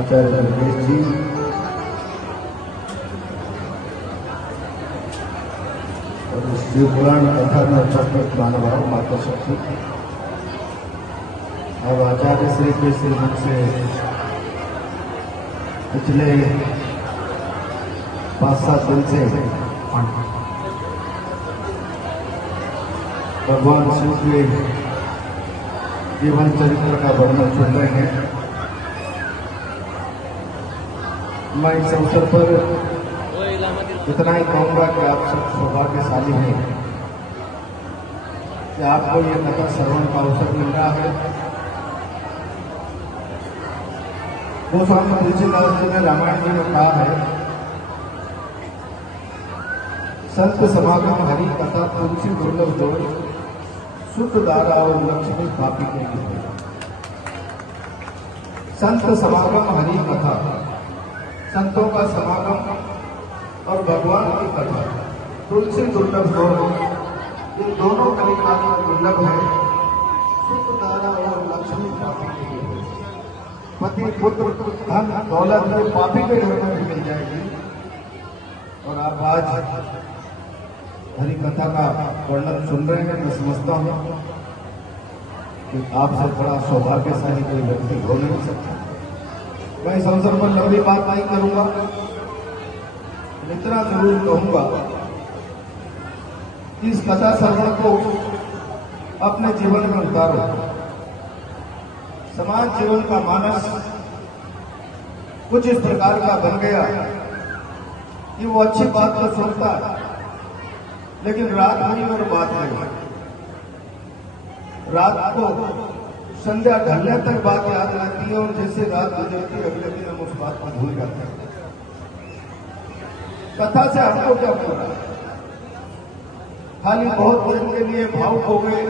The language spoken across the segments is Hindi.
आचार्य रमेश जी, और शिव पुराण कथा में उपस्थित मानव माता शक्ति और आचार्य श्री के श्रीमुख से पिछले 5-7 दिन से भगवान शिव के जीवन चरित्र का वर्णन सुन रहे हैं। मैं इस अवसर पर इतना ही कहूंगा कि आप सब सौभाग्यशाली हैं कि आपको ये कथा श्रवण का अवसर मिल रहा है। गोस्वामी तुलसीदास जी ने रामायण जी में कहा है, संत समागम हरि कथा तुलसी दुर्लभ जोड़, शुद्ध दारा और लक्ष्मी पापी के लिए। संत समागम हरि कथा, संतों का समागम और भगवान की कथा तुलसी दुर्लभ जोड़, ये दोनों कलिकाल में दुर्लभ है। शुद्ध दारा और लक्ष्मी पापी के लिए। पति पुत्र धन दौलत में पापी के घर में मिल जाएगी। और आप आज हरि कथा का वर्णन सुन रहे हैं। मैं समझता हूं कि आपसे बड़ा सौभाग्यशाली कोई व्यक्ति हो नहीं सकता। मैं इस अवसर पर लंबी बात नहीं करूंगा, इतना जरूर कहूंगा कि इस कथा श्रवण को अपने जीवन में उतारो। समाज जीवन का मानस कुछ इस प्रकार का बन गया कि वो अच्छी बात तो सुनता है, लेकिन रात हुई और बात नहीं। रात को संध्या ढलने तक बात याद रहती है और जैसे रात गुजरती है अगले दिन हम उस बात को भूल जाते हैं। कथा से हमको क्या हो रहा है? खाली बहुत दिन के लिए भावुक हो गए,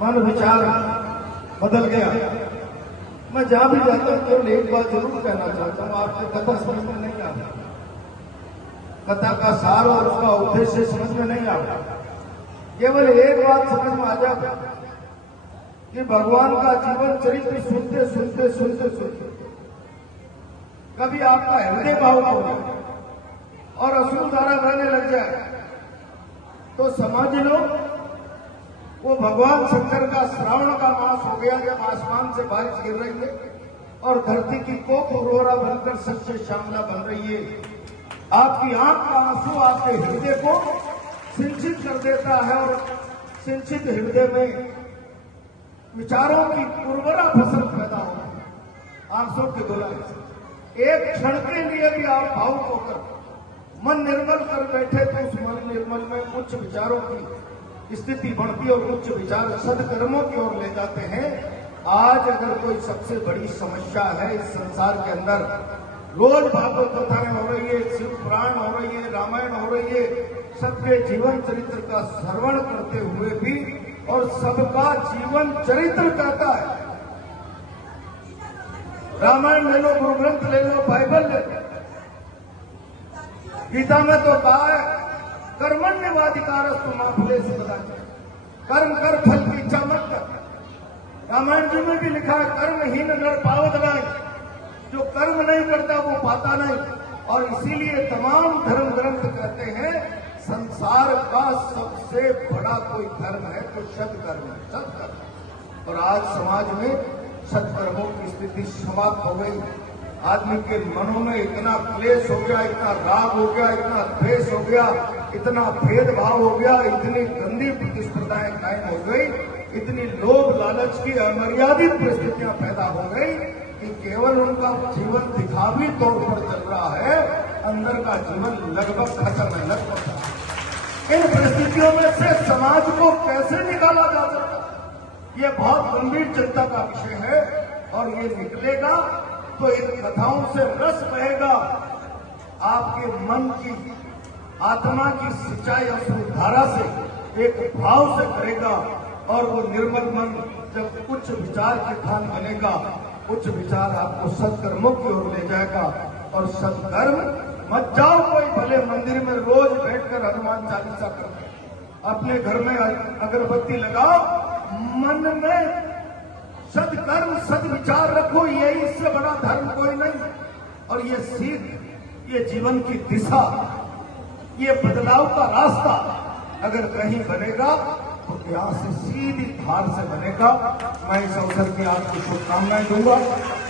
मन विचार बदल गया। मैं जहां भी जाता हूं केवल एक बात जरूर कहना चाहता हूं, आपको कथा समझ में नहीं आता, कथा का सार और उसका उद्देश्य समझ में नहीं आता। केवल एक बात समझ में आ जाता कि भगवान का जीवन चरित्र सुनते सुनते सुनते सुनते कभी आपका हृदय भावुक हो जाए और अश्रुधारा बहने लग जाए तो समझ लो वो भगवान शंकर का श्रावण का मास हो गया, जब आसमान से बारिश गिर रही है और धरती की कोप उर्वरा बनकर सबसे श्यामला बन रही है। आपकी आंख का आंसू आपके हृदय को सिंचित कर देता है और सिंचित हृदय में विचारों की उर्वरा फसल पैदा होती है आंसू की धुलाई से। एक क्षण के लिए भी आप भावुक होकर मन निर्मल कर बैठे तो उस मन निर्मल में उच्च विचारों की स्थिति बढ़ती और उच्च विचार सदकर्मों की ओर ले जाते हैं। आज अगर कोई सबसे बड़ी समस्या है इस संसार के अंदर, रोज भागवत कथाएं हो रही है, शिव पुराण हो रही है, रामायण हो रही है, सबके जीवन चरित्र का श्रवण करते हुए भी और सबका जीवन चरित्र कहता है। रामायण ले लो, गुरु ग्रंथ ले लो, बाइबल ले लो, गीता में तो कहा है कर्मण्यवाधिकारस्तु मा फलेषु कदाचन, कर्म कर फल की इच्छा मत कर। रामायण जी में भी लिखा है कर्महीन नर पावत नहीं, जो कर्म नहीं करता वो पाता नहीं। और इसीलिए तमाम धर्म ग्रंथ कहते हैं संसार का सबसे बड़ा कोई धर्म है तो सत्कर्म है, सत्कर्म। और आज समाज में सत्कर्मों की स्थिति समाप्त हो गई। आदमी के मनों में इतना क्लेश हो गया, इतना राग हो गया, इतना द्वेष हो गया, इतना भेदभाव हो गया, इतनी गंदी प्रतिस्पर्धाएं कायम हो गई, इतनी लोभ लालच की अमर्यादित परिस्थितियां पैदा हो गई कि केवल उनका जीवन दिखावी तौर पर चल रहा है, अंदर का जीवन लगभग खत्म है, लगभग। इन परिस्थितियों में से समाज को कैसे निकाला जा सकता, ये बहुत गंभीर चिंता का विषय है। और ये निकलेगा तो इन कथाओं से रस बहेगा, आपके मन की आत्मा की सिंचाई और धारा से एक भाव से करेगा। और वो निर्मल मन जब उच्च विचार के स्थान बनेगा, उच्च विचार आपको सत्कर्मों की ओर ले जाएगा। और सत्कर्म मत जाओ कोई भले मंदिर में रोज बैठकर हनुमान चालीसा करते, अपने घर में अगरबत्ती लगाओ, मन में सत्कर्म सद्विचार रखो, यही इससे बड़ा धर्म और ये सीख, ये जीवन की दिशा, ये बदलाव का रास्ता अगर कहीं बनेगा तो यहाँ से सीधी धार से बनेगा। मैं इस अवसर की आपको शुभकामनाएं दूंगा,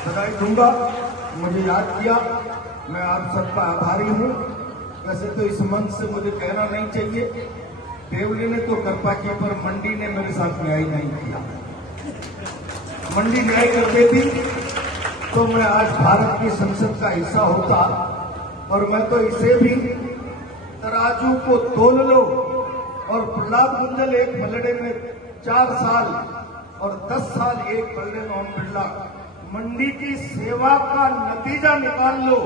बधाई दूंगा। मुझे याद किया, मैं आप सबका आभारी हूँ। वैसे तो इस मंच से मुझे कहना नहीं चाहिए, देवली ने तो कृपा की, पर मंडी ने मेरे साथ न्याय नहीं किया। मंडी न्याय कर देती तो मैं आज भारत की संसद का हिस्सा होता, और मैं तो इसे भी तराजू को तोल लो। और प्रहलाद गुंजल एक पलड़े में 4 साल और 10 साल एक पलड़े में ओम बिरला, मंडी की सेवा का नतीजा निकाल लो।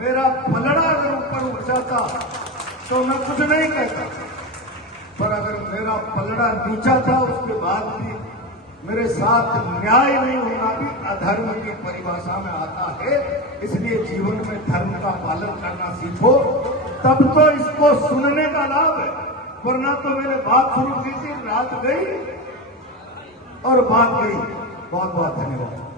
मेरा पलड़ा अगर ऊपर उठ जाता तो मैं कुछ नहीं कहता, पर अगर मेरा पलड़ा नीचा था उसके बाद भी मेरे साथ न्याय नहीं होना भी अधर्म की परिभाषा में आता है। इसलिए जीवन में धर्म का पालन करना सीखो, तब तो इसको सुनने का लाभ है। वरना तो मैंने बात शुरू की थी, रात गई और बात गई। बहुत बहुत धन्यवाद।